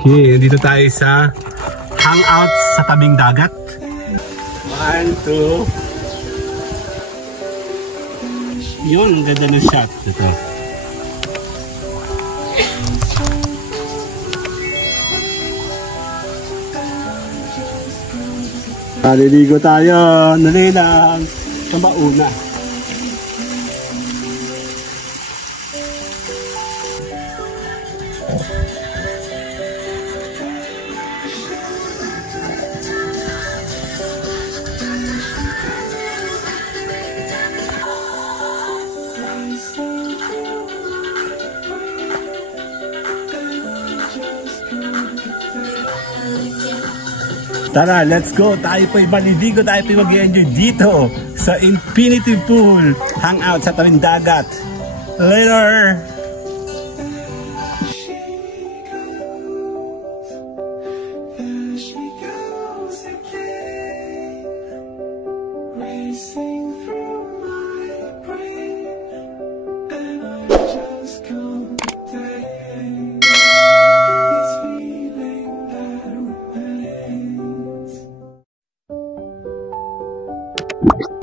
Okay, dito tayo sa hangout sa tabing dagat. 1, 2. Yun, ang ganda ng shot. Ito. Maliligo tayo. Dali lang. Saan ba una? Tara, let's go! Tayo po'y maliligo, tayo po'y mag-enjoy dito sa Infinity Pool. Hangout sa tabing dagat. Later!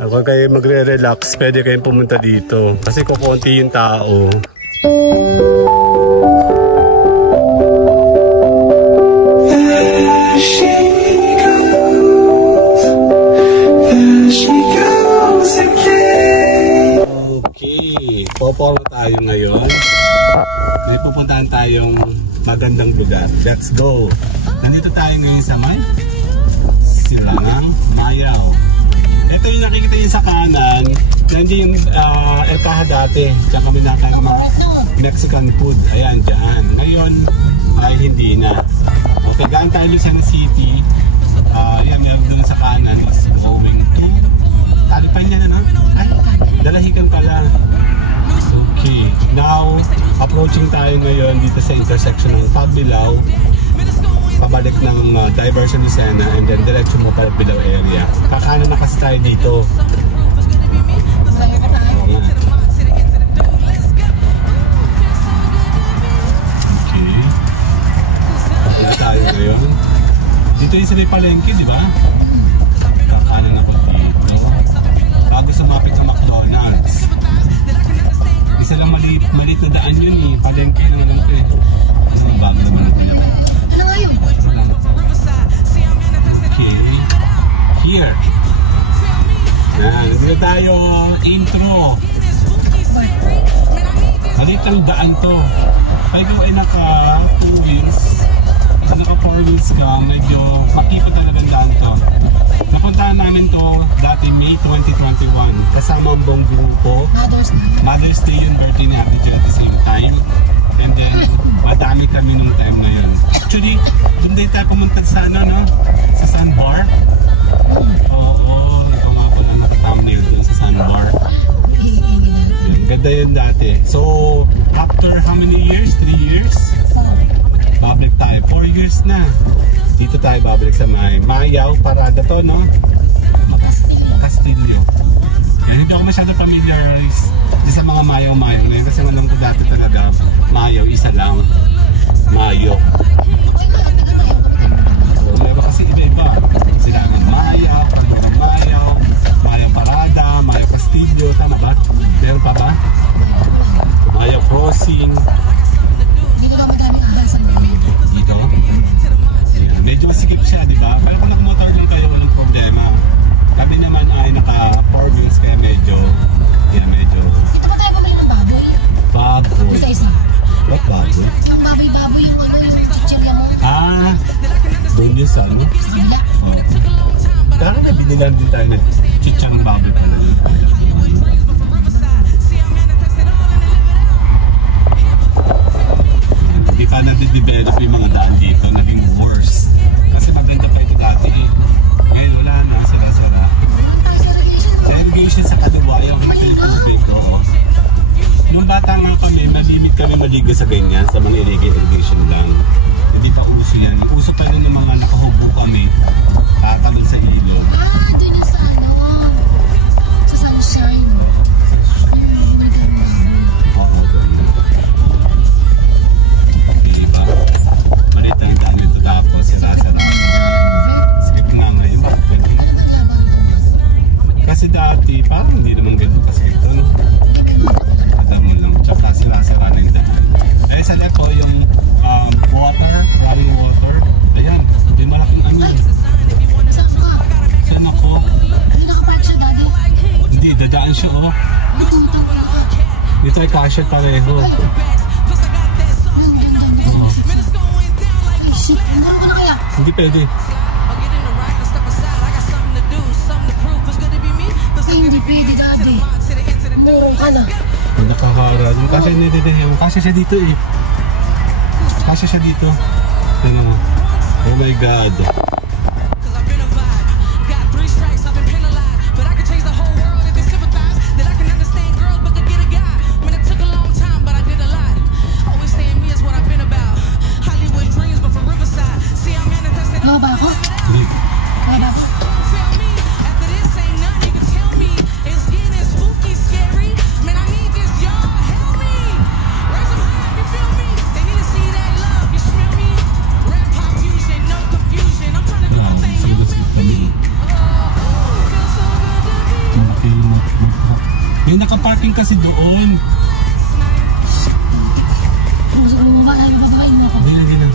Kung kayo magre-relax, pwede kayong pumunta dito kasi kukunti yung tao. Okay, popolo tayo ngayon. May pupuntahan tayong magandang lugar. Let's go! Nandito tayo ngayon sa may Silangang Mayaw. Ito yung nakikita nyo sa kanan, nandiyan yung El Caja dati, tsaka kami natang mga Mexican food, ayan, dyan. Ngayon, ay hindi na. Okay, gaan tayo Lucena City, yan, meron doon sa kanan, is going to Talipan yan, ano? Ay, Dalahican pala. Okay, now, approaching tayo ngayon dito sa intersection ng Pagbilao, pabalik ng Diversion Lucena, and then diretso mo pa Bilao area. Kakanan na kasi tayo dito. Okay. Wala tayo ngayon. Dito yung sa may palengke, di ba? Kakanan na pa dito. Bago sumapit sa McDonald's. Isa lang maliit na daan yun eh. Palengke naman lang ito eh. Bago naman ito yun. Okay, here. Nandito tayo, intro. Malitang daan to. Kahit mo ay naka 2 wheels, kasi naka 4 wheels ka, medyo makipot talagang daan to. Napuntahan namin to dati May 2021, kasama ang buong grupo. Mother's Day yung birthday ni Ate Jen at the same time. And then, madami kami nung time na yun. Actually, doon din tayo pumunta sa ano, no? Sa Sandbar. Oo, ito nga pala naka-thumbnail doon sa Sandbar. Ganda yun dati. So, after how many years? 3 years? Babalik tayo. 4 years na. Dito tayo babalik sa Mayaw. Parada to, no? Castillo. Yan, hindi ako masyado familiarize sa mga Mayaw-Mayaw na yun. Kasi alam ko dati talaga, Mayaw, isa lang. Mayo. So, meron kasi iba-iba. Sinabi Mayaw, Palimugang Mayaw, Mayaw Parada, Mayaw Castillo. Tama ba? Meron pa ba? Mayaw Crossing. Dito ka madaming ahasan mo. Dito? Yeah, medyo masikip siya, di ba? Pero kung nakamotor lang kayo, walang problema. Kami naman ay naka 4 wheels kaya medyo Ako tayo pa ng baboy. baboy. Isa-isa. What baboy? Ang baboy-baboy yung ano yung chichirya mo. Ah, doon yun sa ano? Sila. Oh. Parang nabinilan din tayo na chichang baboy pa na. Hindi pa na-develop yung mga daan dito, naging worse. Kasi maganda pa ito dati eh. Ngayon wala na, sila-sila. Irrigation sa kaliwa, yung tubig ko. Nung bata nga kami, malimit kami maligo sa ganyan, sa mga irrigation lang. Hindi pa uso yan. Uso pa rin ng mga nakahubo kami, tatalon sa ilog. Ah, doon yung sa ano, sa Sunshine. Oo, doon. Diba? Malit ang daan kasya oh. Dito ay kasya pareho. Ay, shit. Ano kaya? Hindi pwede. Ay, hindi pwede, daddy. Murong ka na. Nakakara. Yung kasya yung kasya siya dito eh. Kasya siya dito. Ano? Oh my God. Ano ba ako? Hindi. Ano ba ako? May nakaparking kasi doon. Gusto ko bumaba, sabi bababain mo ako. Hindi na.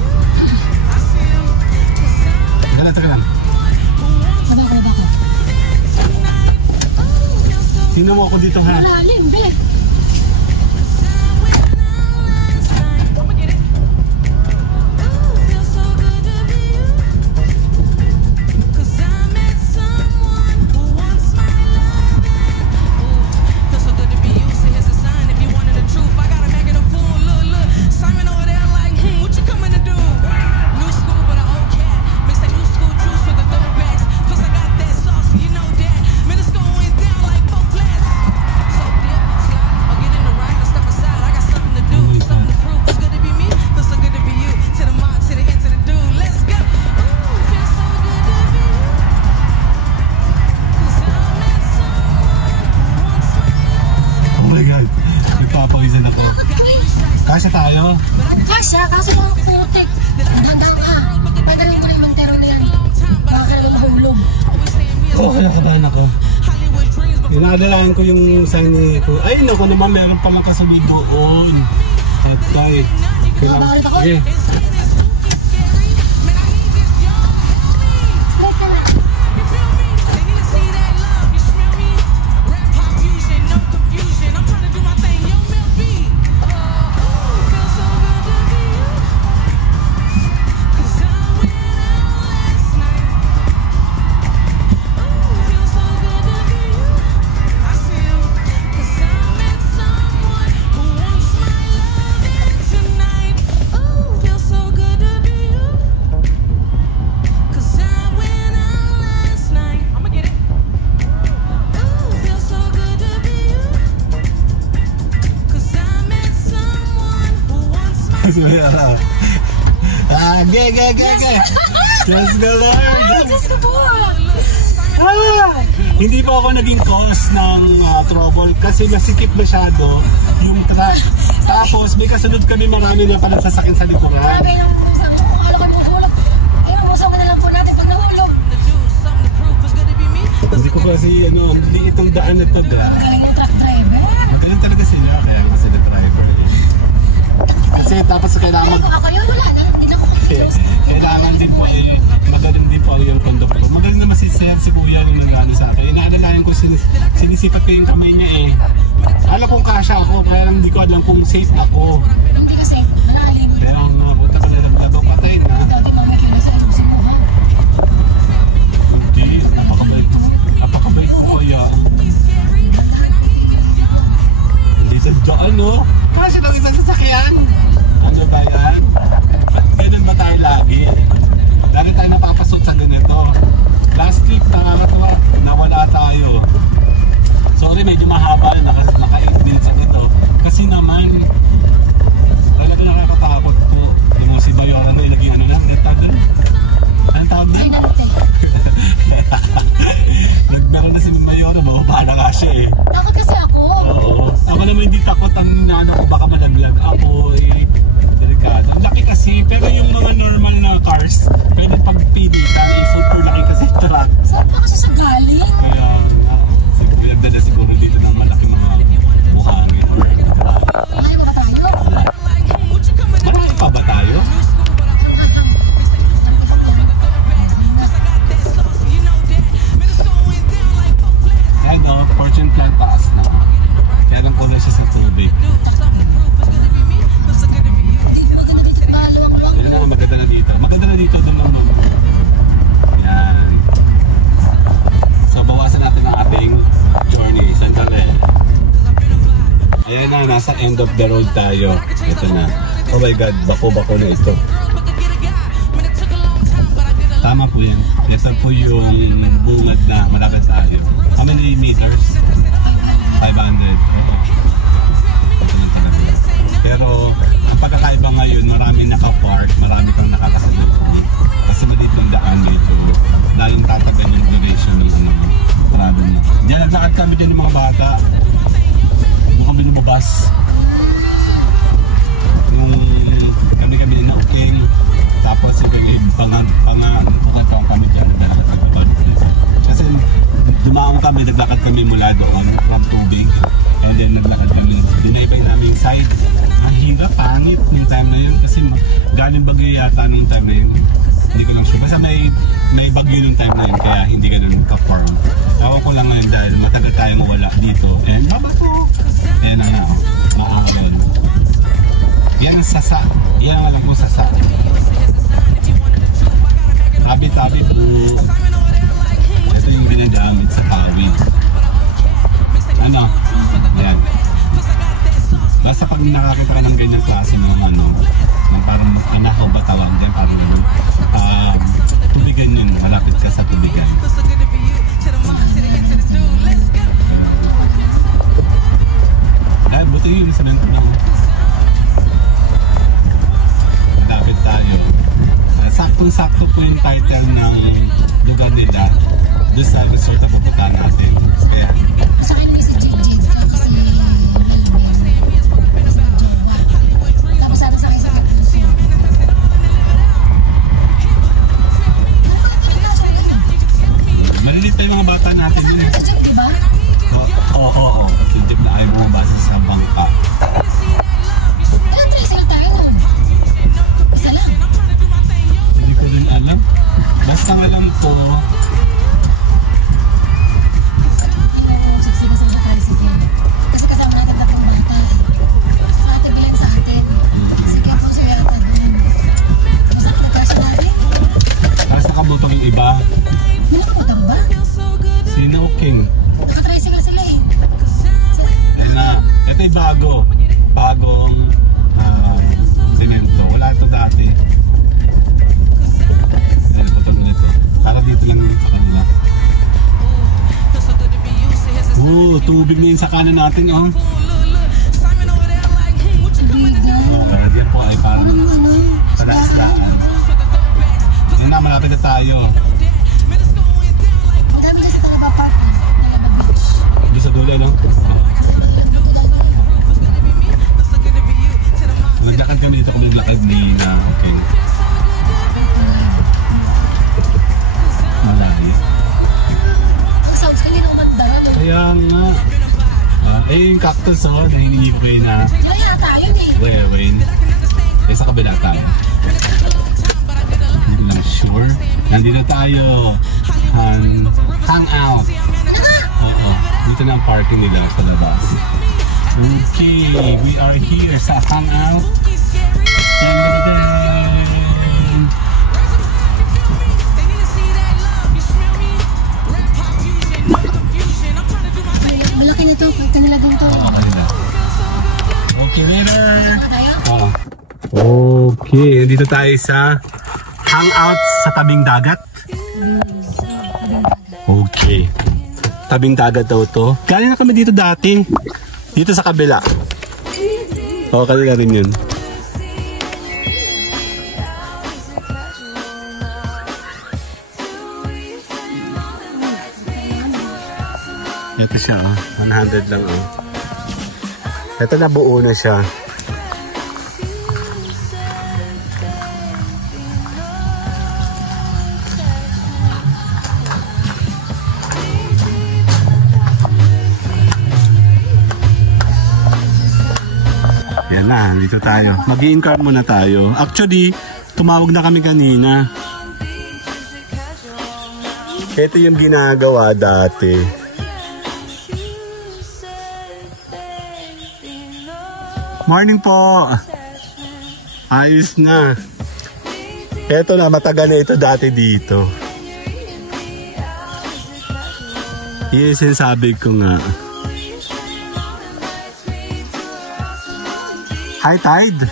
Taka lang. Sabi ako na ba ako? Tingnan mo ako dito ha. Malalim, Bek. Nagpapawisan ako. Kasya tayo? Kasya, kaso yung putik. Magandang ka. Pwede rin ko na yung tero na yan. Baka ka naman mahulog. Oo, kaya kabahan ako. Inaalalahan ko yung sign ko. Ay, naku naman, meron palang kasabi doon. Atay. Bakit ako? Eh, Straight ka na. Ge. Just the Lord. Ay, Diyos ko po. Hindi pa ako naging cause ng trouble kasi masikip masyado yung truck. Tapos may kasunod kami marami na pala sasakyan sa likuran. Sabi ng sabi ko, kung alam ko mahulog. Inuusaw ka na lang po natin pag nahulog. Hindi ko kasi liit ang daan na ito. Magaling yung truck driver. Magaling talaga sila kaya kasi na driver. Kasi tapos kailangan Ay, kung ako yun, wala na. Hindi na ako kailangan din po magaling din po yung conductor. Magaling naman si Sir, si Kuya yung nag-ano sa akin. Inaadalayan ko sinisipat ko yung kamay niya eh. Alam kong kasya ako, kaya lang hindi ko alam kung safe ako. Hindi kasi, malalim. Kaya nga, punta ka na lang daw patay na. Dati mamay kayo nasa ayusin mo, ha? Hindi, napakabait ko kaya. Dito dyan no? Kasya lang isang sasakyan. Ano ba yan? Ganun ba tayo lagi? Lagi tayo napapasot sa ganito. Last week, nakakatawa, nawala tayo. Sorry, medyo mahaba, naka 8 minutes ito. Kasi naman, talagang nakakatakot po. end of the road tayo. Ito na. Oh my God, bako-bako na ito. Tama po yan. Ito po yung bungad na malapit tayo. How many meters? 500. Pero ang pagkakaiba ngayon, marami naka-park, marami kang nakakasalubong. Kasi maliit lang daan dito. Dahil tatagal yung duration ng marami na. Diyan naglakad kami din ng mga bata. Doon kami lumabas. Nung kami na okay. Tapos yung pangantong kami dyan. Kasi dumaong kami, naglakad kami mula doon from tubig. And then naglakad kami. Dinaybay namin yung side. Ang hirap, pangit yung time na yun. Kasi galing bagyo yata nung time na yun. Hindi ko lang sure. Basta may bagyo nung time na yun. Kaya hindi ka nun ka-form. Tawa ko lang ngayon dahil matagal tayong mawala dito. And haba po. Ayan na nga. Maahon. Yan ang sasa. Yan ang alam ko sasa. Tabi-tabi po. Ito yung ginagamit sa kawit. Ano? Yan. Basta pag nakakita ka ng ganyan klase ng parang anahaw ba tawag din, parang tubigan yun, malapit ka sa tubigan. Buti yun sa nento lang. Malapit tayo. Saktong-sakto po yung title ng lugar nila doon sa resort na pupuntahan natin. Kaya sa akin may si JJ kasi tapos sabi sa akin sa maliliit pa yung mga bata natin din. di ba? Oo. Hindi na ayaw bumabasa sa bangka. Ilang tricycle tayo nun? Isa lang. Hindi ko din alam. Basta alam ko kasi kasama natin tatlong bata. Ate bilang sa atin. Sige po siya yata dun. Tapos ako nagkasya natin. tapos nakabutong yung iba. May nakabutang ba? Sino King? Nakatricycle sila eh. Yan na. Ito yung bagong semento. Wala ito dati. Ayan, putol na ito. Para dito lang sa kanila. Tubig na yun sa kanan natin, oh. Yan po ay parang palaslaan. Yan na, malapit na tayo. Ang dami na sa Talaba Park. Talaba Beach. Hindi sa dulo, no? Naglakad kami dito kung naglakad ni okay. Malayo. Ang sounds kanina umanda. Kaya nga. Yung cactus, oh, nahiningi ko kayo na Yan yata yun eh. Wait. Sa kabila tayo. Hindi ko lang sure. Nandito tayo. Hang out. Oo. Dito na ang parking nila sa labas. Okay. We are here sa hang out. Malaki nito. Kanila din to. Okay, later. Okay, dito tayo sa hangout sa tabing dagat. Okay. Tabing dagat daw to. Kanina kami dito dati. Dito sa kabila. Oo, kanina rin yun. Ito siya, 100 lang, oh. Ito na, buo na siya. Yan na, dito tayo. Mag-i-in-car muna tayo. Actually, tumawag na kami kanina. Ito yung ginagawa dati. Morning po. Ayos na. Ito na, matagal na ito dati dito. Yes, sinasabi ko nga. High tide.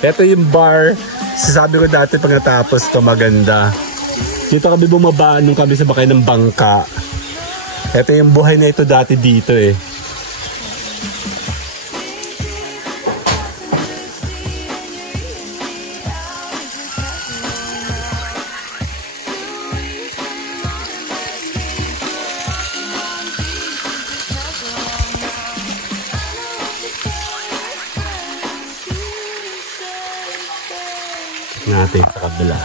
Ito yung bar. Sasabi ko dati pag natapos to maganda. Dito kami bumaba nung kami sabakay ng bangka. Ito yung buhay na ito dati dito eh. Natin sa kabila.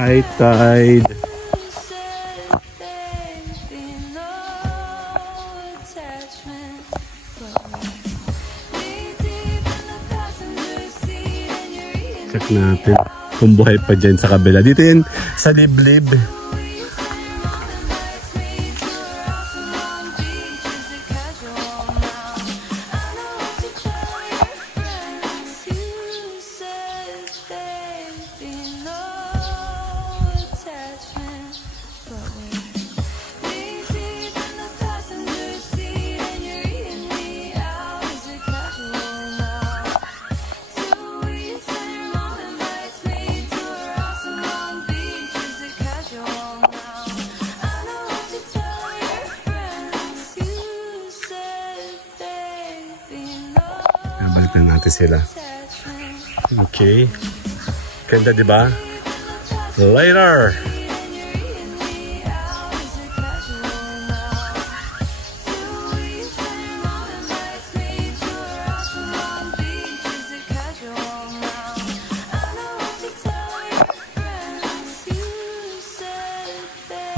High tide. Check natin kung buhay pa dyan sa kabila. Dito yun sa liblib. Balikan natin sila. Okay. Ganda, di ba? Later!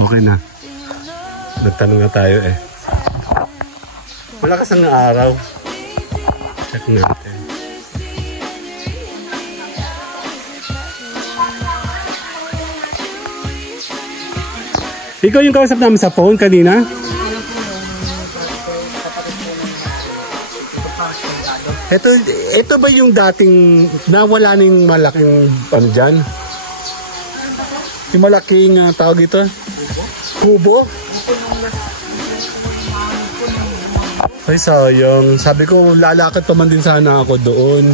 Okay na. Nagtanong na tayo eh. Malakas ang araw. Check natin. Ikaw yung kausap namin sa phone kanina? Ito ba yung dating nawala na yung malaking ano dyan? Yung malaking tawag ito? Kubo? Ay sayang. Sabi ko lalakad pa man din sana ako doon.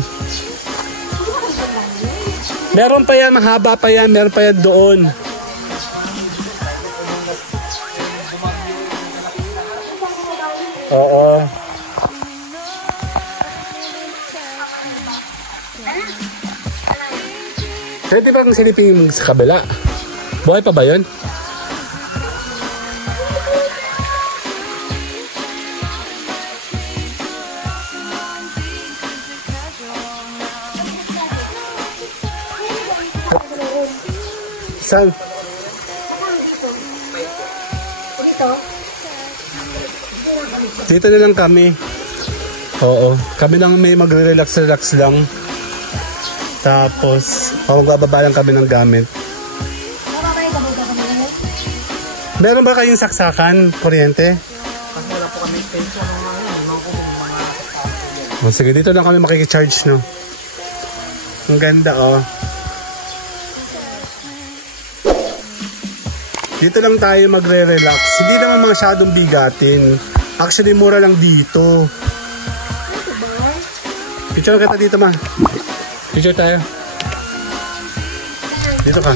Meron pa yan, mahaba pa yan. Meron pa yan doon. Oo. Pwede bang silipin sa kabila? Buhay pa ba yun? Saan? Dito na lang kami. Oo. Kami lang may magre-relax lang. Tapos, magbababa lang kami ng gamit. Meron ba kayong saksakan, kuryente? Wala po kami extension ng mga O, sige, dito lang kami makikicharge, no? Ang ganda, oh. Dito lang tayo magre-relax. Hindi naman masyadong bigatin. Actually, mura lang dito. Picture kita dito, ma. Picture tayo. Dito ka.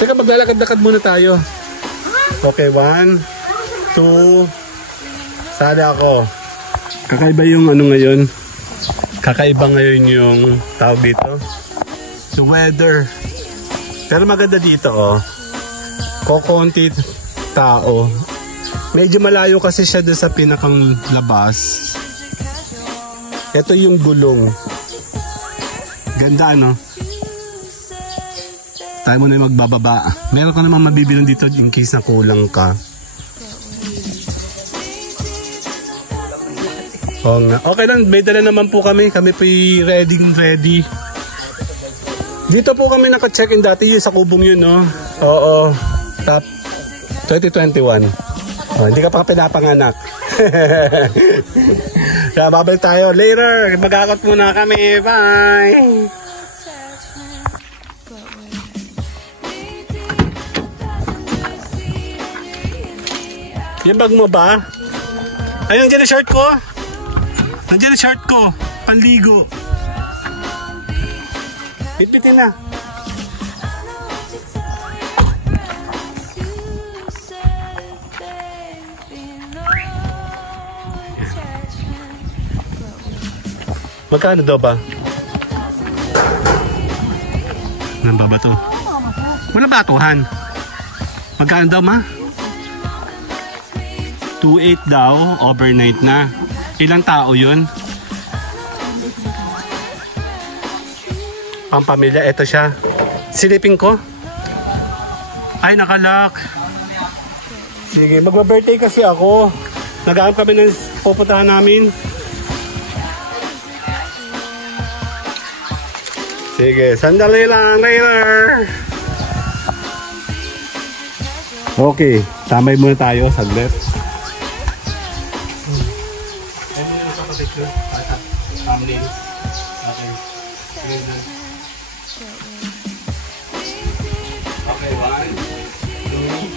Teka, maglalakad-lakad muna tayo. Okay, 1, 2. Sada ako. Kakaiba yung ano ngayon. Kakaiba ngayon yung tawag dito. The weather. Pero maganda dito, oh. Kokonti tao. Medyo malayo kasi siya doon sa pinakang labas. Ito yung gulong. Ganda, no? Tayo muna yung magbababa. Meron ka naman mabibilang dito in case na kulang ka. Oo nga. Okay lang, may dala naman po kami. Kami po ready. Dito po kami naka-check-in dati sa kubong yun, no? Oo. Top 2021. Oh, hindi ka pa pinapanganak. Kaya babalik tayo later. Mag-akot muna kami. Bye! Yung bag mo ba? Ay, nandiyan na short ko. Nandiyan na short ko. Panligo. Pitpitin na. Magkano daw ba? Nang ba to? Wala batuhan. Magkano daw, ma? 2.8 daw, overnight na. Ilang tao yun? Pampamilya, eto siya. Silipin ko. Ay, nakalock. Sige, magba-birthday kasi ako. Nag-aam kami ng pupuntahan namin. Sige, sandali lang, later. Okay, tamay muna tayo, saglit. Family. Okay. Okay, 1, 2.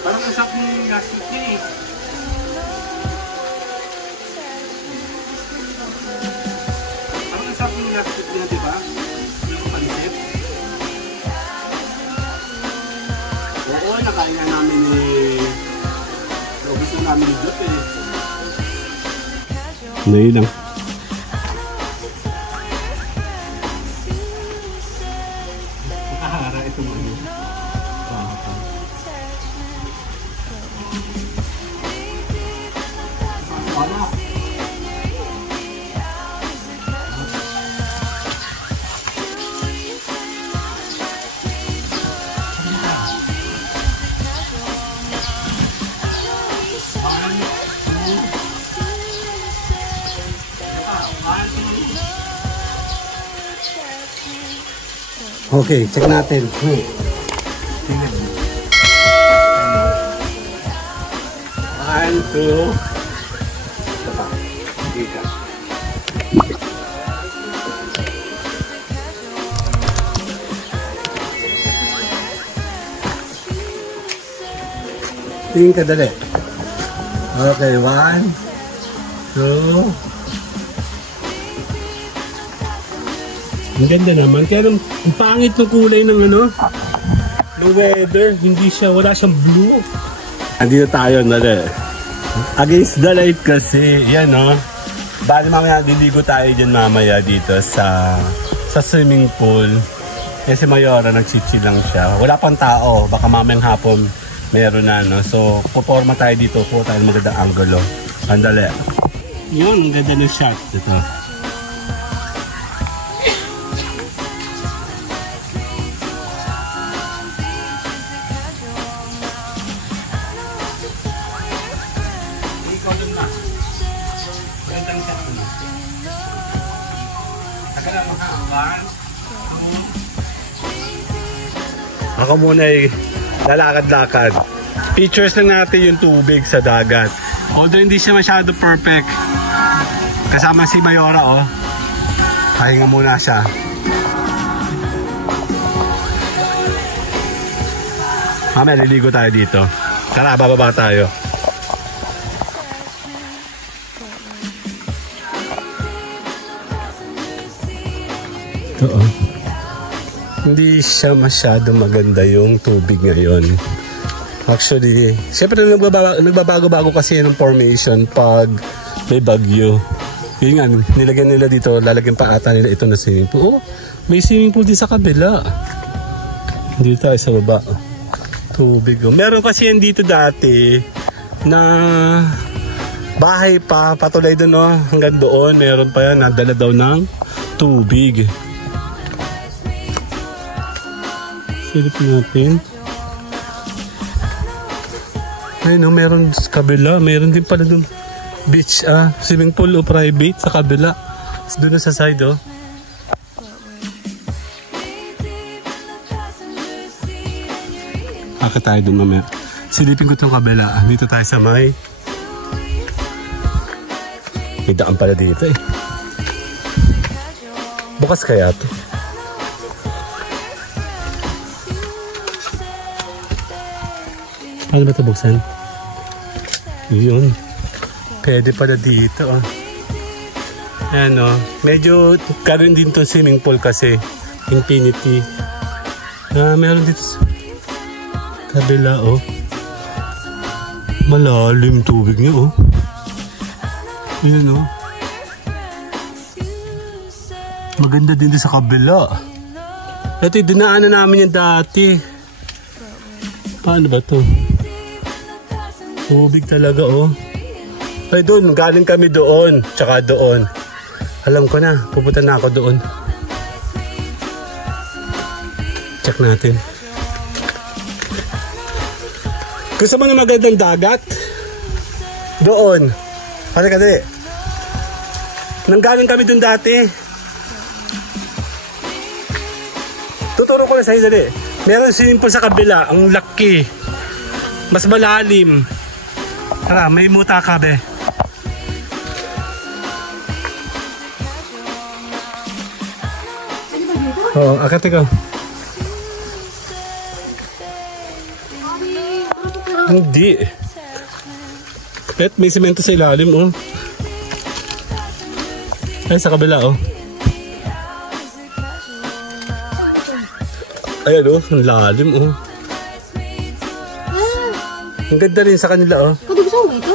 Parang masap ni last week niya eh. Parang masap ni last week niya, diba? Yung pansip. Oo, nakain na namin eh. Ubus na namin ni Jot eh. Ngayon lang. Nakahara ito mo ano. Okay, check natin. Tingnan. 1, 2. Ito pa. Dito. Tingin ka dali. Okay, 1, 2. Ang ganda naman. Kaya ang pangit ng kulay ng ano, ng weather. Hindi siya, wala siyang blue. Andito tayo, dali. Against the light kasi. Yan, no. Bali mamaya, diligo tayo dyan mamaya dito sa swimming pool. Eh si Mayora, nagchichi lang siya. Wala pang tao. Baka mamayang hapon meron na, no? So, puporma tayo dito. Kuha tayo magandang angulo. Andali. Yun, ang ganda ng shot. Ito. Ikaw dun na. Magandang shot ko na. Saka na makaamban. Ako muna ay lalakad-lakad. Pictures lang natin yung tubig sa dagat. Although hindi siya masyado perfect. Kasama si Mayora, oh. Pahinga muna siya. Mamaya liligo tayo dito. Tara, bababa tayo. Ito, oh. Hindi siya masyado maganda yung tubig ngayon. Actually, siyempre nagbabago-bago kasi yung formation pag may bagyo. Yun nga, nilagyan nila dito, lalagyan pa ata nila ito na swimming pool. Oh, may swimming pool din sa kabila. Dito tayo sa baba. Tubig. Oh. Meron kasi yan dito dati na bahay pa, patuloy doon, oh, hanggang doon. Meron pa yan, nadala daw ng tubig. Silip natin. Ay no, meron sa kabila. Meron din pala doon. Beach, swimming pool o private sa kabila. Doon na sa side, oh. Akit tayo doon mamaya. Silipin ko itong kabila. Dito tayo sa may daan pala dito, eh. Bukas kaya ito. Paano ba ito buksan? Yun. Pwede pala dito, oh. Ayan, oh. Medyo karoon din itong swimming pool kasi. Infinity. Meron dito sa kabila, oh. Malalim tubig niya, oh. Ayan, oh. Maganda din sa kabila. Ito, dinaanan namin yan dati. Paano ba ito? Tubig talaga, oh. Ay, doon. Galing kami doon. Tsaka doon. Alam ko na. Pupunta na ako doon. Check natin. Gusto mo na magandang dagat? Doon. Halika dali. Nanggaling kami doon dati. Tuturo ko na sa'yo dali. Meron swimming pool sa kabila. Ang laki. Mas malalim. Tara, may muta ka, be. Oo, akat ikaw. Hindi. Pet, may semento sa ilalim, oh. Ay, sa kabila, oh. Ayan, oh, ang lalim, oh. Ang ganda rin sa kanila, oh.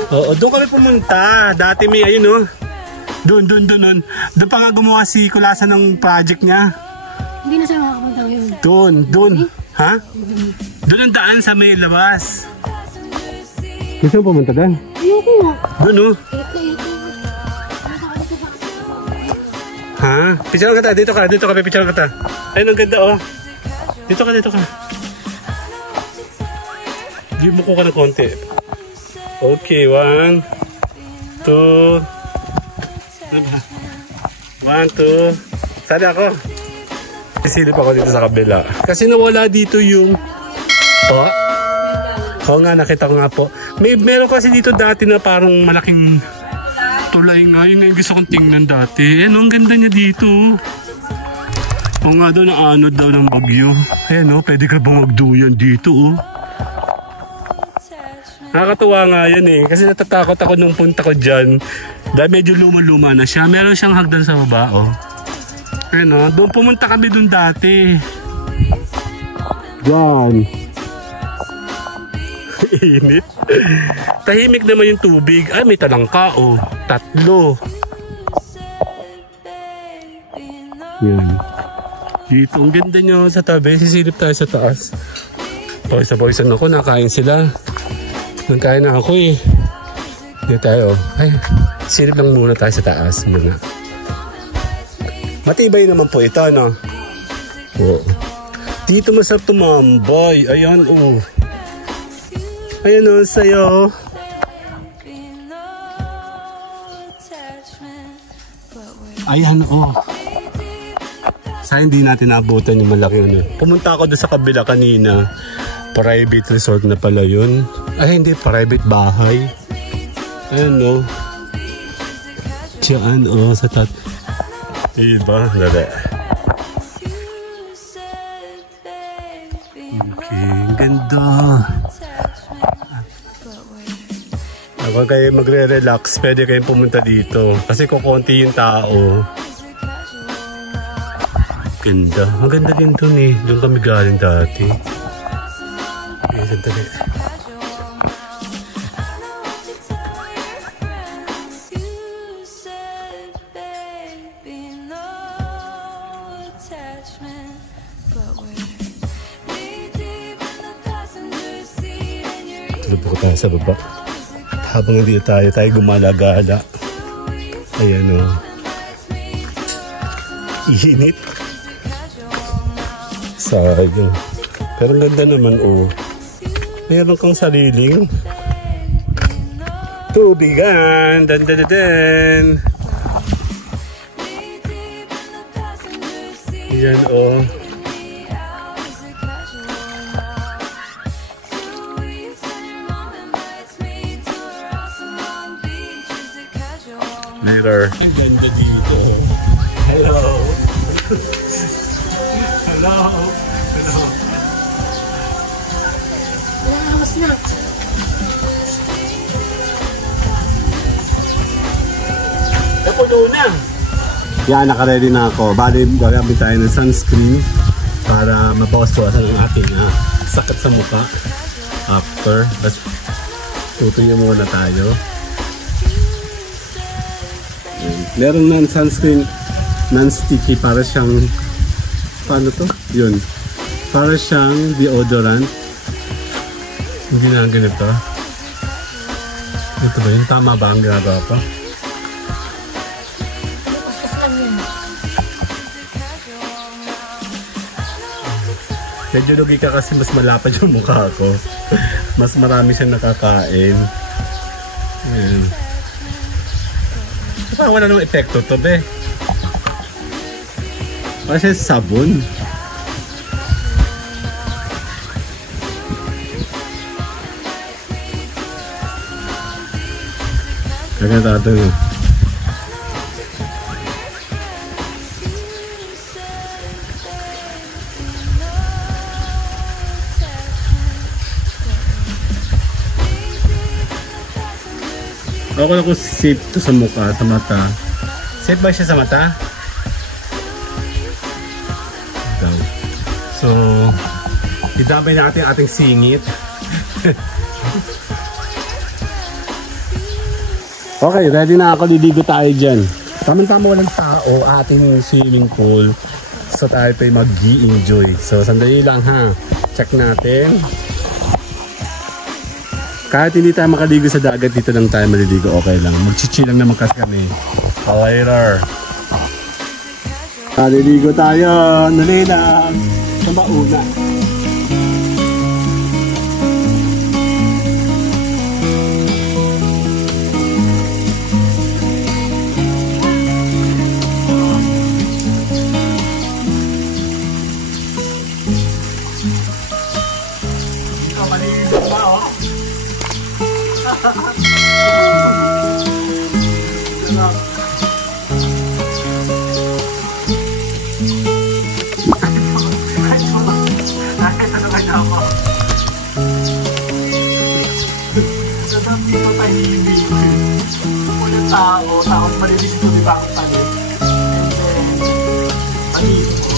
Oo, doon kami pumunta. Dati may, ayun, oh. Doon. Doon pa nga gumawa si Kulasa ng project niya. Hindi na siya makapunta ngayon. Doon. Ha? Doon ang daan sa may labas. Gusto mo pumunta doon? Ayoko nga. Doon, oh. Ha? Picture ka ta. Dito ka. Picture ka ta. Ayun, ang ganda, oh. Dito ka. Give mo ko ka ng konti. Okay, 1, 2. 1, 2. Sali ako. Isilip ako dito sa kabila. Kasi nawala dito yung... Oh? Oo nga, nakita ko nga po. Meron kasi dito dati na parang malaking tulay nga. Yun nga yung gusto kong tingnan dati. Eh, no, ang ganda niya dito. Oo nga daw, naanod daw ng bagyo. Ayan, no, pwede ka bang magduyan dito, oh. Nakakatuwa nga yan, eh. Kasi natatakot ako nung punta ko dyan. Dahil medyo luma-luma na siya. Meron siyang hagdan sa baba, oh. Ayan, no, doon pumunta kami doon dati. Diyan. Init. Tahimik naman yung tubig. Ay, may talangka, oh. 3. Yan. Dito, ang ganda nyo sa tabi. Sisilip tayo sa taas. Pawis-pawisan ako, nakain sila. Nagkain na ako eh. Dito tayo. Ay, silip lang muna tayo sa taas muna. Matibay naman po ito, no? Oo. Dito masarap tumambay. Ayan, oh. Ayan, oh, sa'yo. Ayan, oh. Sa hindi natin naabutan yung malaki ano. Pumunta ako doon sa kabila kanina. Private resort na pala yun. Ay, hindi. Private bahay. Ayan, oh. Diyan, oh. Sa Iba. Lala. Okay. Ganda. Kapag kayo magre-relax, pwede kayong pumunta dito. Kasi kukunti yung tao. Ganda. Ang ganda din dun eh. Doon kami galing dati. Okay, sandali. Tulog po tayo sa baba. Habang hindi tayo gumala-gala. Ayan o. Init. Sayang. Pero ang ganda naman o. Meron kang sariling tubigan. Dan dan dan dan. Ayan o. Later. Ang ganda dito. Hello. Hello. Hello. Wala na mas na. Puno na. Yan, naka-ready na ako. Bali, gagamit tayo ng sunscreen para mabawas-bawasan ang ating sakit sa mukha. After, tapos tutuyo muna tayo. Meron ng sunscreen non-sticky para siyang paano to? Yun. Para siyang deodorant. Hindi na ganito. Ito ba yun? Tama ba ang ginagawa ko? Medyo lugi ka kasi mas malapad yung mukha ko. Mas marami siyang nakakain. Ayan. Parang wala namang epekto to, be. Parang siya sabon. Kagandado yun. Ako na kung safe to sa mukha, sa mata. Safe ba siya sa mata? So, idamay natin ating singit. Okay, ready na ako. Liligo tayo dyan. Tama-tama walang tao. Ating swimming pool. So tayo pa'y mag-i-enjoy. So, sandali lang ha. Check natin. Kahit hindi tayo makaligo sa dagat, dito lang tayo maliligo, okay lang. Mag-chill lang naman kasi kami. Later. Maliligo tayo. Nali lang. Sa mauna. Dito, maliligo pa oh. Tapos malinis ito di bagong palit. And then, palinis mo.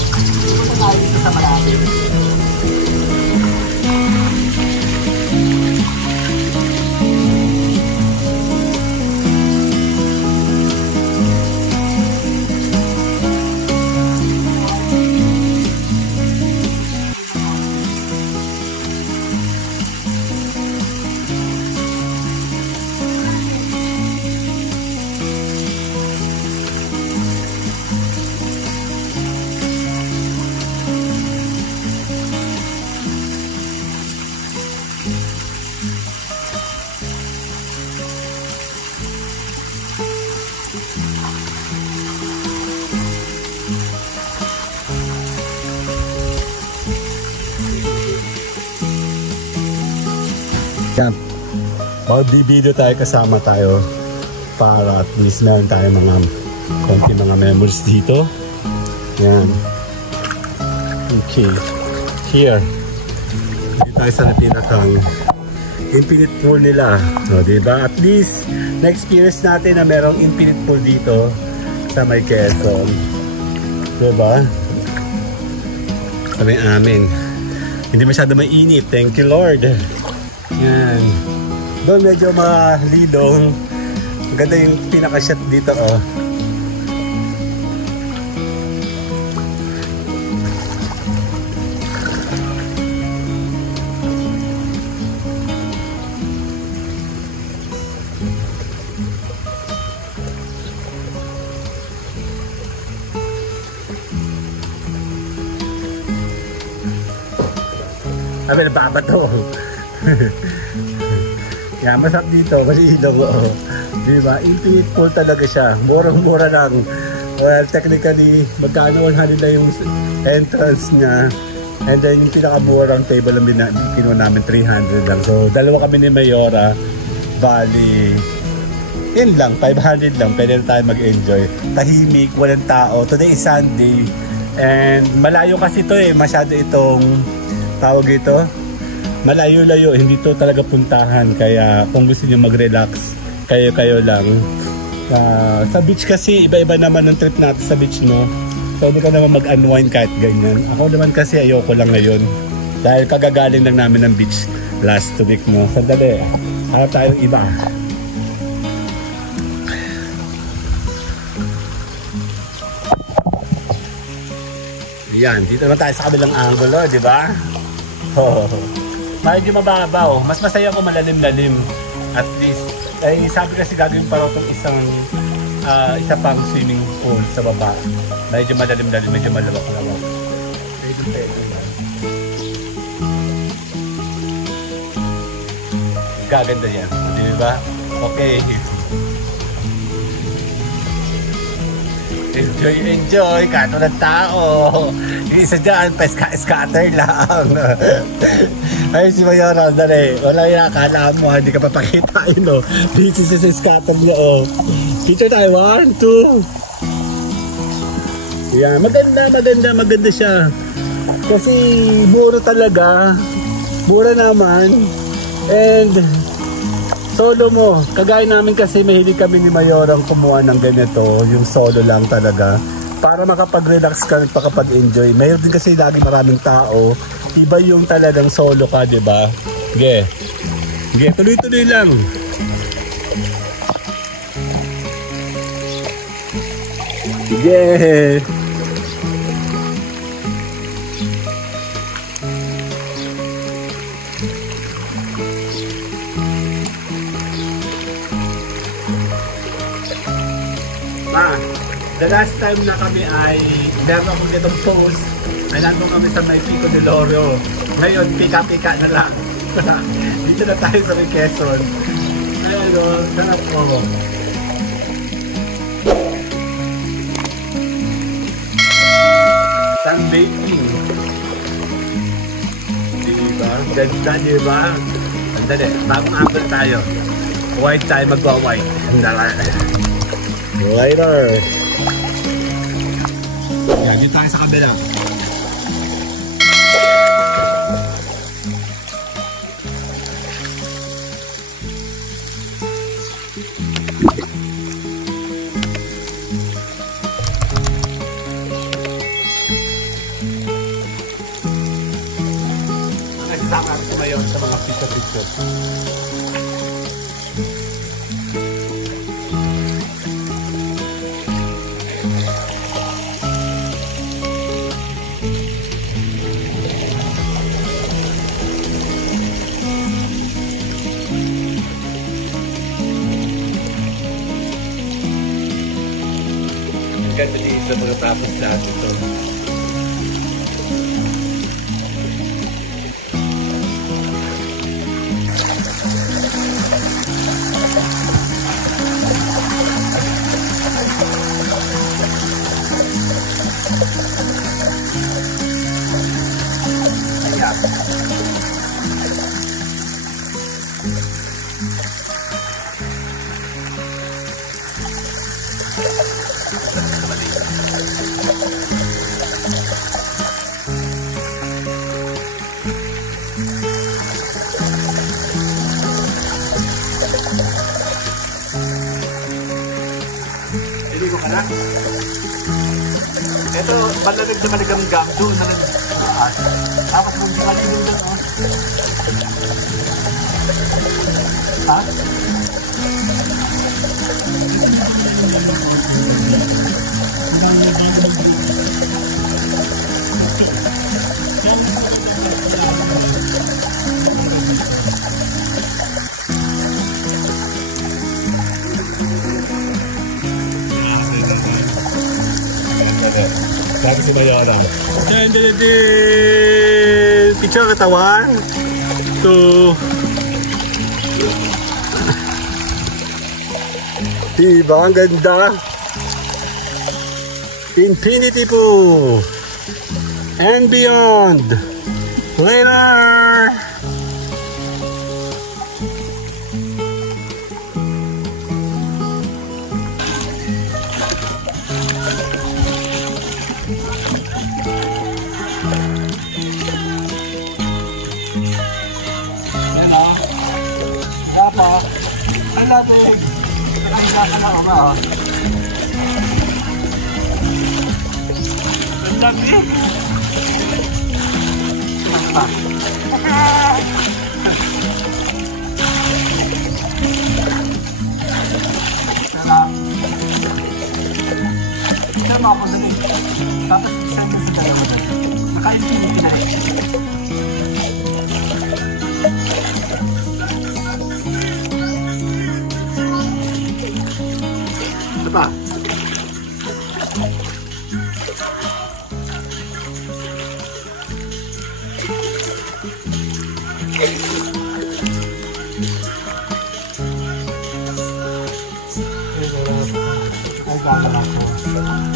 Punta tayo dito sa malapit. Yan. Magbibideo tayo, kasama tayo para at least meron tayo mga konti mga memories dito. Yan. Okay. Here. Dito tayo sa pinakang infinite pool nila. O, diba? At least, na-experience natin na merong infinite pool dito sa may Quezon. Diba? Sa may amin. Hindi masyado mainit. Thank you, Lord. Yan. Doon medyo malidong. Maganda yung pinaka-shot dito, oh. Sabi na baba to. Kaya masarap dito kasi ilong ko. Diba? Infinite pool talaga siya. Murang-mura lang. Well, technically, magkano na yung entrance niya. And then yung pinakamurang table lang kinuha namin 300 lang. So, dalawa kami ni Mayora. Bali, yun lang, 500 lang. Pwede na tayo mag-enjoy. Tahimik, walang tao. Today is Sunday. And malayo kasi ito eh. Masyado itong tawag ito, malayo-layo, hindi to talaga puntahan. Kaya kung gusto niyo mag-relax, kayo lang. Sa beach kasi, iba-iba naman ang trip natin sa beach, no? Pwede ka naman mag-unwind kahit ganyan. Ako naman kasi ayoko lang ngayon. Dahil kagagaling lang namin ng beach last week, no? Sandali, harap tayong iba. Yan, dito naman tayo sa kabilang angulo, di ba? Oh, medyo mababaw. Mas masaya ko malalim-lalim. At least, ay sabi kasi gagawin pa rin itong isa pang swimming pool sa baba. Medyo malalim-lalim, medyo malawak-lawak. Medyo pwede na. Gaganda yan, di ba? Okay. Enjoy, kato ng tao. Yung isa dyan, scatter lang. Ay, si Mayora, dali. Wala yung akala mo, hindi ka papakita yun, no? Busy siya sa scatter niya, oh. Picture tayo, 1, 2. Yan, maganda siya. Kasi, mura talaga. Mura naman. And, solo mo. Kagaya namin kasi mahilig kami ni Mayorang kumuha ng ganito. Yung solo lang talaga. Para makapag-relax ka at makapag-enjoy. Mayroon din kasi lagi maraming tao. Iba yung talagang solo ka, diba? Ge. Tuloy-tuloy lang. Ge. The last time na kami ay meron akong itong post ay nandun kami sa may Pico de Loro. Ngayon, pika-pika na lang. Dito na tayo sa may Quezon. Ayun, sarap po. Sunbaking. Diba? Ganda, diba? Andali, bagong angle tayo. White tayo, magwa-white. Later. Yan, dito tayo sa kabila. Ang isakar ko ngayon sa mga picture-picture. Ganda din sa mga tapos natin ito. Ayan. Anak. Ito, malamig na maligamgam doon na rin. Tapos kung di maligam doon, oh. Ha? Lagi si Mayara. Picture katawan. Diba ang ganda? Infinity Pool and beyond. Later.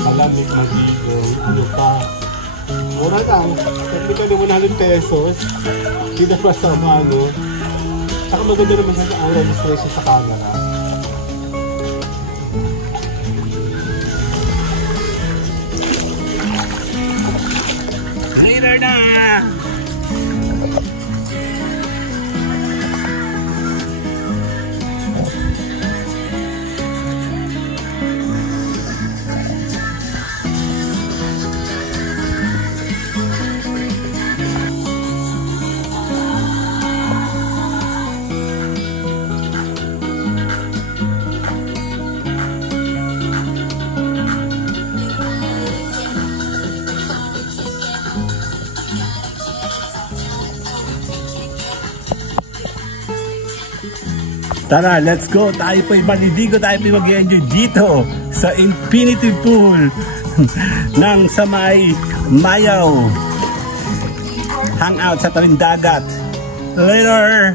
Malamig, magiging, ano pa. Mura lang. Technically 100 pesos. Hindi na masama, ano. Saka maganda naman ang registration sa camera. Later na! Tara, let's go! Tayo po'y maliligo, tayo po'y mag-enjoy dito sa Infinity Pool ng sa may Mayaw. Hangout sa tawing dagat. Later!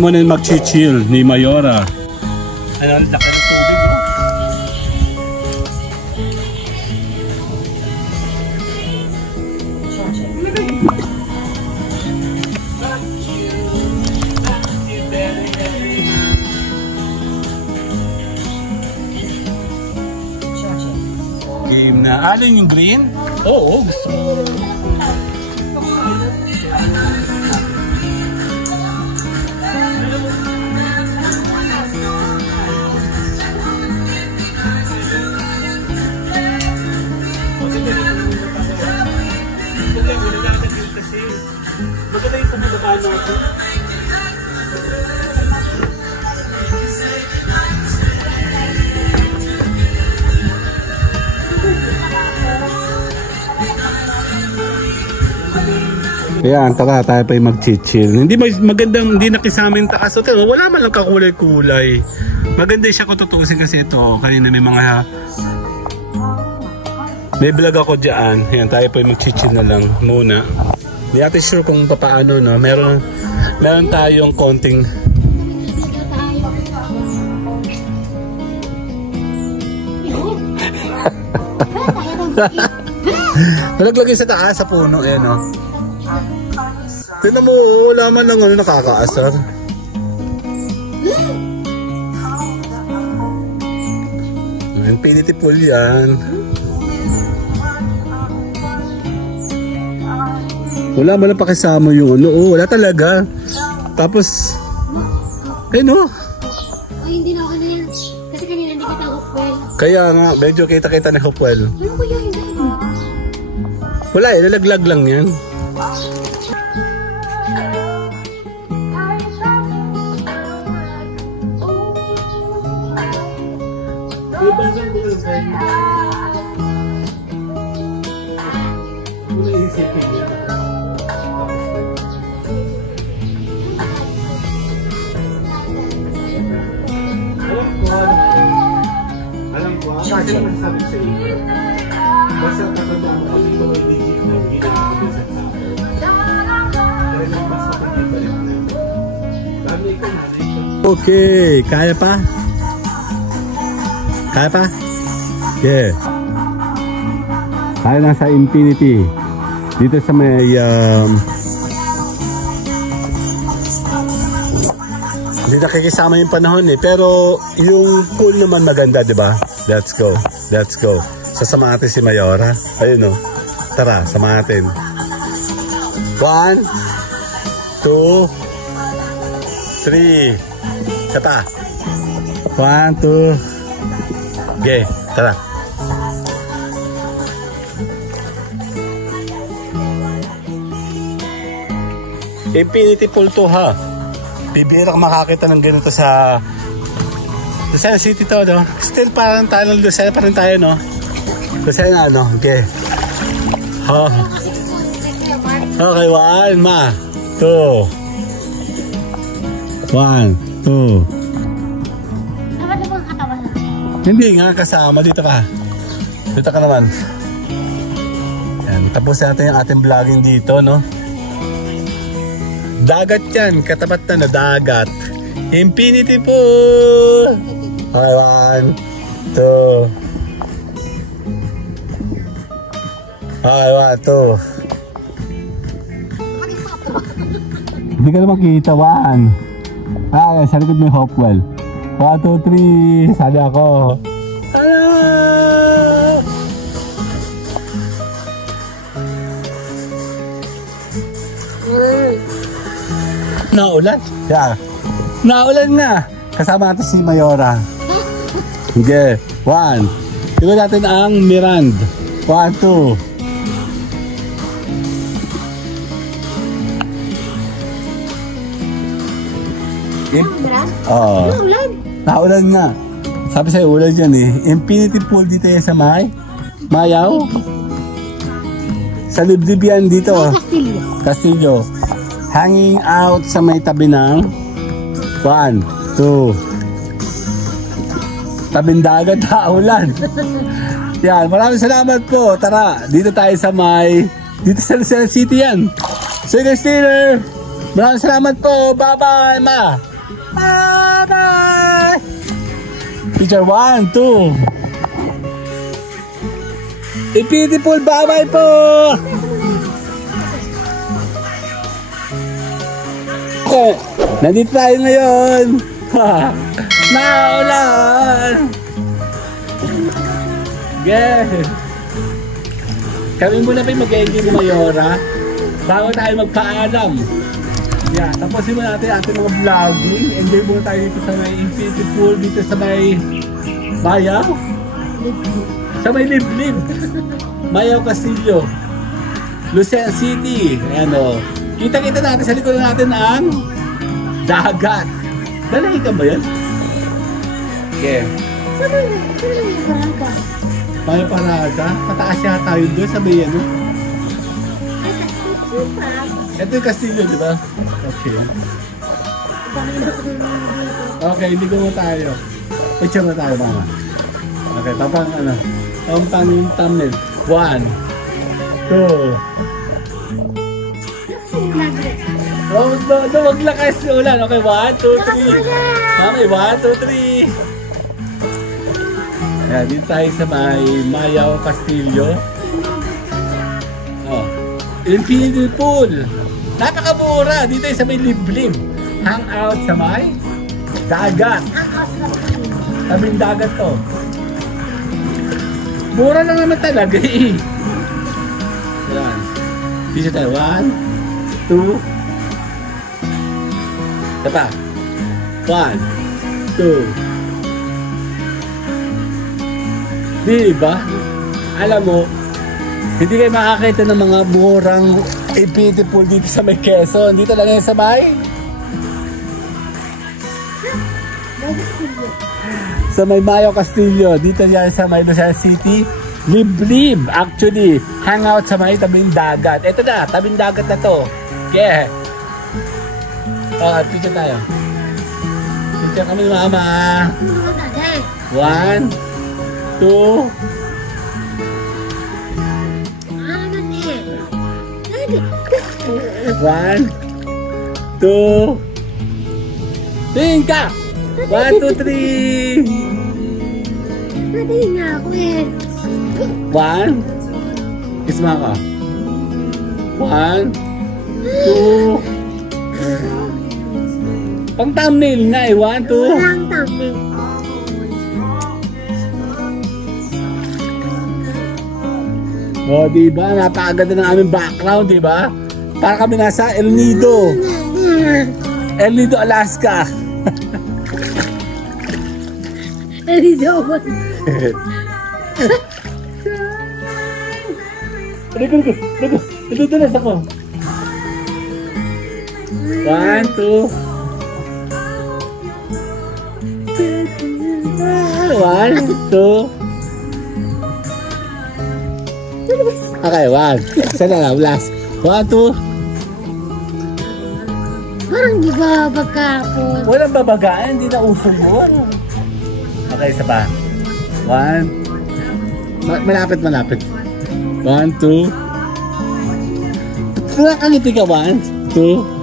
Muna mag-chill ni Mayora. Ano, laki ng tubig, no? Game na. Alin yung green? Oo, gusto mo. Maganda yung sa mga natin. Ayan, tara tayo pa yung mag-chill. Hindi magandang, hindi nakisaming taas. So, wala man lang kakulay-kulay. Maganda siya kung tutusin kasi ito. Kanina may mga... May vlog ako dyan. Ayan, tayo pa yung mag-chill na lang muna. Hindi natin sure kung paano, no? Meron tayong konting... Nalaglagay sa taas sa puno, ayan, no? Tignan mo, wala man lang ano, nakakaasar. Infinity Pool yan. Wala man lang pakisama yung ano. Oo, wala talaga. Tapos, eh no? Ay, hindi na ako na yan. Kasi kanina hindi kita off well. Kaya nga, medyo kita-kita ni Hopewell. Ano kaya yung Wala eh, nalaglag lang yan. Alam ko, kasi naman sabi sa iyo, basta katanda mo pag ikaw ay digit na ginagawa ko sa tao. Talagang mas makikita rin mo. Dami ikaw na rin. Okay, kaya pa? Kaya pa? Yeah. Tayo na sa Infinity. Dito sa may hindi nakikisama yung panahon eh. Pero yung pool naman maganda, di ba? Let's go. Let's go. Sasama natin si Mayora. Ayun o. Tara, sama natin. 1, 2, 3. Isa pa. 1, 2. Okay, tara. Infinity pool to ha. Bibira ka makakita ng ganito sa Lucena City to, no? Still parang tayo ng Lucena pa rin tayo, no? Lucena, no? Okay. Oh. Okay, 1, ma. 2. 1, 2. Dapat na bang katawan na? Hindi nga kasama. Dito ka. Dito ka naman. Yan. Tapos natin yung ating vlogging dito, no? Dagat yan. Katapat na dagat. Infinity pool. Okay, 1, 2. Okay, 1, 2. Hindi ka na makita. 1. Ah, sa likod may Hopewell. 1, 2, 3. Sali ako. Naulan. Yeah. Naulan na. Kasama natin si Mayora. Okay. 1. Tignan natin ang Mirand. 1, 2. Oo. Naulan nga. Sabi sa'yo, ulan dyan eh. Infinity pool dito yan sa Mayaw. Sa liblib yan dito. Castillo. Hanging out sa may tabi ng 1, 2. Tabing dagat, ulan. Yan, maraming salamat po. Tara, dito tayo sa dito sa Lucena City yan. Sige, Steeler. Maraming salamat po. Bye-bye, ma. Bye-bye. Picture 1, 2. Infinity pool, bye-bye po. Okay, nandito tayo ngayon. Naulan. Yeah. Kami muna pa yung mag-enjoy ni Mayora bago tayo magpaalam. Yeah, tapusin mo natin ating mga vlogging. Enjoy muna tayo dito sa may Infinity pool, dito sa may Mayaw. Sa may liblib. Mayaw Castillo. Lucena City. Ano? Kita-kita natin sa likod natin ang dagat. Dalahi ka ba yan? Okay. Saan yung parada? May parada? Pataas siya tayo doon sa may ano? Ay, Castillo pa. Ito yung Castillo, di ba? Okay. Okay, hindi ko mo tayo. Picture mo tayo, mama. Okay, tapang ano? Pampang yung thumbnail. 1, 2. Oh, wag lang kayo sa ulan. Okay, 1, 2, 3. Okay, 1, 2, 3. Ayan, dito tayo sa may Mayaw Castillo. Oh, Infinity pool. Napakamura. Dito tayo sa may liblib. Hang out sa may dagat. Tabing dagat to. Mura lang naman talaga eh. Ayan. Dito tayo. 1, 2. Isa pa. 1, 2. Diba? Alam mo, hindi kayo makakita ng mga murang Infinity Pool dito sa may Quezon. Dito lang yan sa may Mayo Castillo. Dito yan sa may Lucena City. Liblib, actually. Hangout sa may tabing dagat. Ito na, tabing dagat na to. Yeah. Oh, picture tayo. Picture kami mama. 1, 2. One, two, tingin ka! 1, 2, 3. Natingin nga ako eh. 1. Kiss mo ako. 1, 2. Pang thumbnail nga eh. 1, 2. Walang thumbnail. O, diba? Napakaganda ng aming background, diba? Para kami nasa El Nido. El Nido, Alaska. El Nido. Itutulas ako. 1, 2. 1, 2. Okay, 1. Sana lang, last. 1, 2. Parang di ba pagkapon? Walang babagaan, hindi na uso mo. Okay, isa pa. 1. Malapit. 1, 2. Nakangiti ka, 1, 2.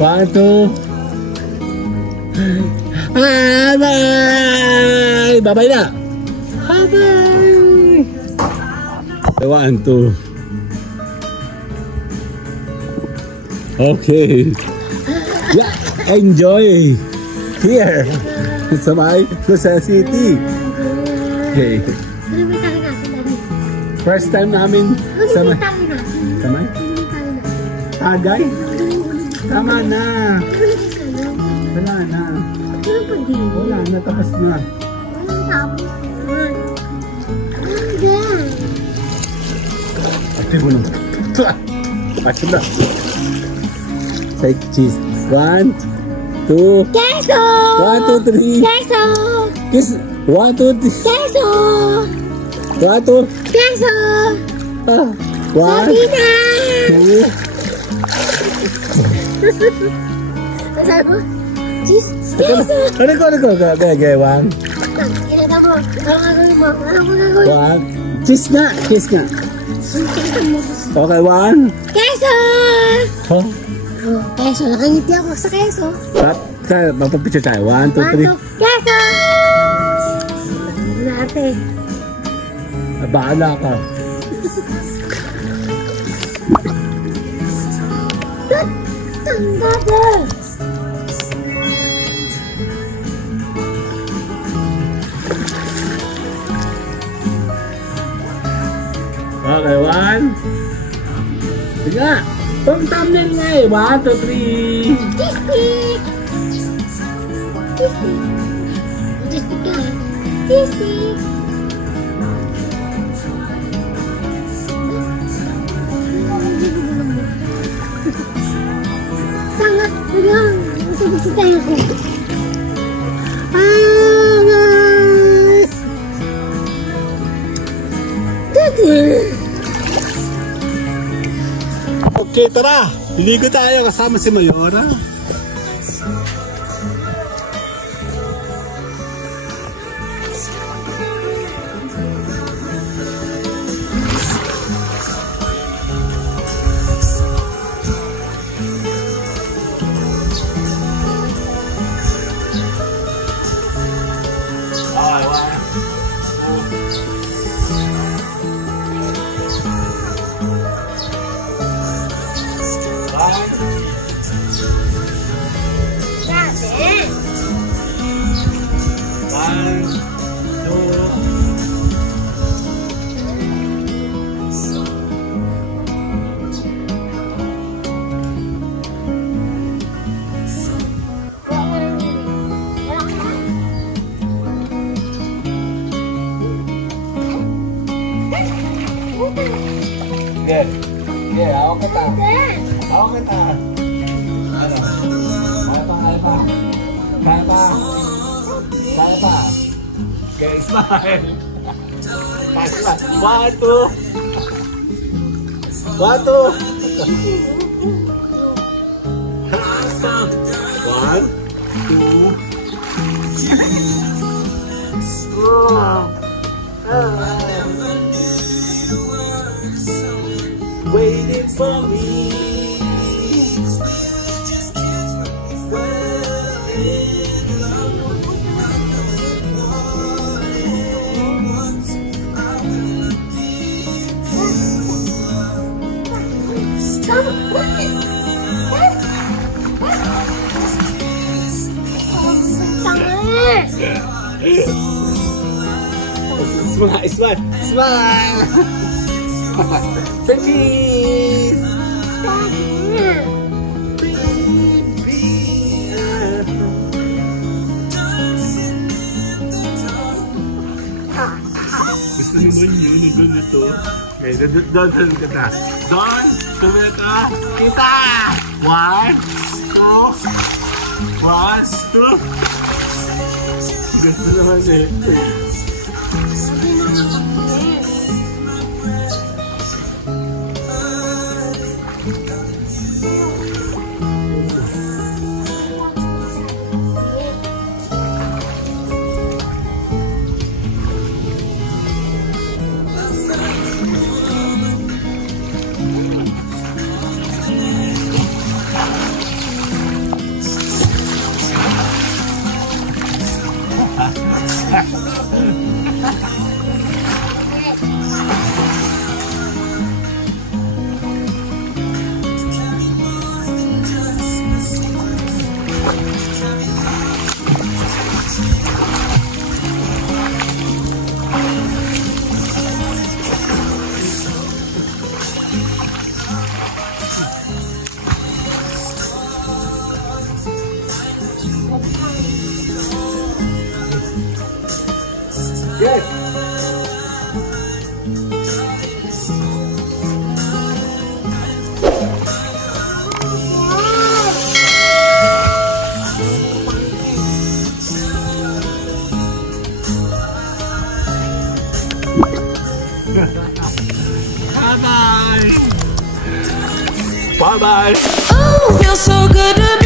One, two. Bye! Bye-bye na! Bye-bye! 1, 2. Okay. Yeah, enjoy! Here! Sa may Lucena City. Okay. Ano may tayo natin, Daddy? First time namin sa may... Sa may? Tagay? Tama na. Wala na. Wala na, tapos na. Active mo na. Active na. Say cheese. 1, 2. Queso! 1, 2, 3. Queso! Kiss. 1, 2, 3. Queso! 1, 2. Queso! 1, Sabina! 2. Ano sabi mo? Cheese? Queso! Ano ko? Okay, 1. Kinata mo. Ano gagawin mo? Ano mo gagawin? 1. Cheese nga. Okay, 1. Queso! Oh. Oh, queso. Nakangiti ako sa queso. Magpapicture tayo. 1, 2, 3. Queso! Natin. Bahala ka. Okay, 1. Sige nga. Pang thumbnail nga eh. 1, 2, 3. Cheese-stick! Cheese-stick. Cheese-stick ka. Cheese-stick. Tanga. Tagang. Masabisi tayo ko. Okay, tara. Liligo tayo kasama si Mayora. Okay. Okay, hawak kita. Hawak kita. Ano? Kaya pa, kaya pa. Kaya pa. Kaya pa. Okay, smile. Kaya pa. 1, 2. 1, 2. Waiting for me. Smile, smile, smile. Say cheese. Gusto naman yun yung ganito. Okay, doon kita. Doon, tumira ka. Kita! 1, 2. 1, 2. Gusto naman eh. Yes. Bye-bye. Bye-bye. Oh, feels so good to